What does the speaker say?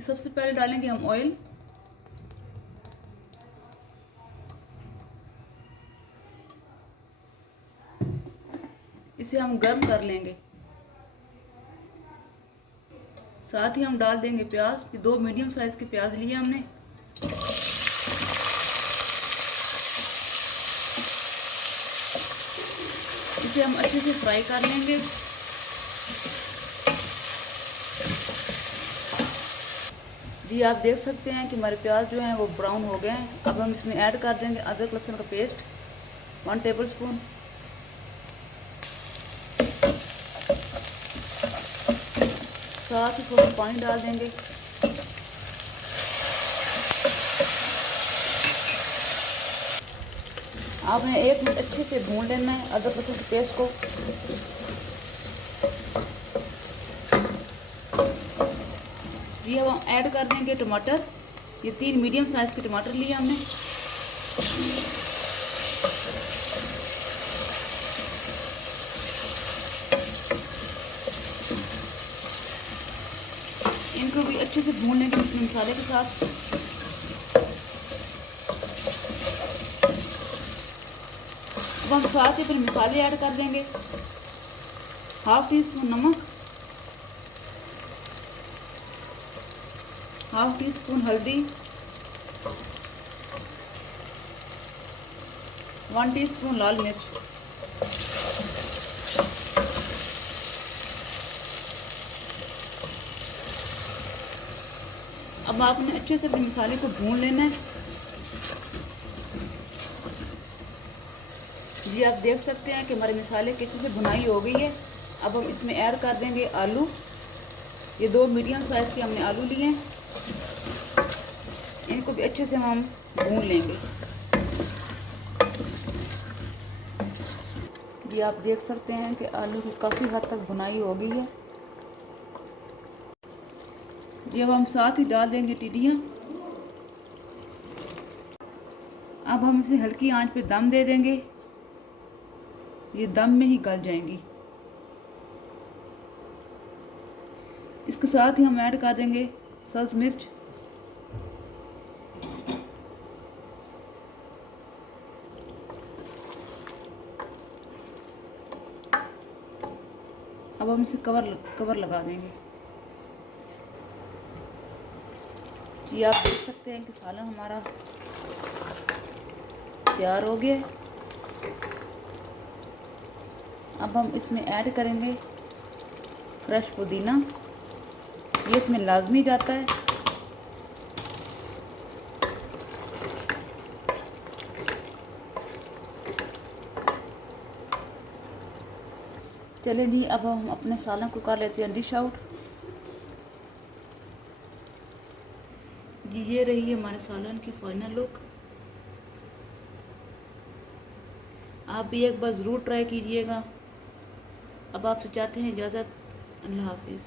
ये सबसे पहले डालेंगे हम ऑयल। इसे हम गर्म कर लेंगे। साथ ही हम डाल देंगे प्याज। ये 2 मीडियम साइज के प्याज लिए हमने। इसे हम अच्छे से फ्राई कर लेंगे। जी आप देख सकते हैं कि हमारे प्याज जो हैं वो ब्राउन हो गए हैं। अब हम इसमें ऐड कर देंगे अदरक लहसुन का पेस्ट 1 टेबलस्पून। साथ ही थोड़ा पानी डाल देंगे। आपने 1 मिनट अच्छे से भून लेना है अदरक लहसुन के पेस्ट को। ये अब हम ऐड कर देंगे टमाटर। ये 3 मीडियम साइज के टमाटर लिए हमने। इनको भी अच्छे से भून लेंगे इसमें मसाले के साथ। अब हम साथ ही फिर मसाले ऐड कर देंगे। 1/2 टीस्पून नमक, 1/2 टीस्पून हल्दी, 1 टीस्पून लाल मिर्च। अब आपने अच्छे से अपने मसाले को भून लेना है। जी आप देख सकते हैं कि हमारे मसाले की अच्छे से भुनाई हो गई है। अब हम इसमें ऐड कर देंगे आलू। ये 2 मीडियम साइज के हमने आलू लिए हैं। इनको भी अच्छे से हम भून लेंगे। ये आप देख सकते हैं कि आलू की काफ़ी हद तक भुनाई हो गई है। ये अब हम साथ ही डाल देंगे टिड्डियाँ। अब हम इसे हल्की आंच पे दम दे देंगे। ये दम में ही गल जाएंगी। इसके साथ ही हम ऐड कर देंगे सब्ज मिर्च। अब हम इसे कवर लगा देंगे। ये आप देख सकते हैं कि सालन हमारा तैयार हो गया। अब हम इसमें ऐड करेंगे फ्रेश पुदीना। ये इसमें लाजमी जाता है। चलिए जी अब हम अपने सालन को कर लेते हैं डिश आउट। जी ये रही है हमारे सालन की फाइनल लुक। आप भी एक बार ज़रूर ट्राई कीजिएगा। अब आपसे चाहते हैं इजाज़त। अल्लाह हाफिज़।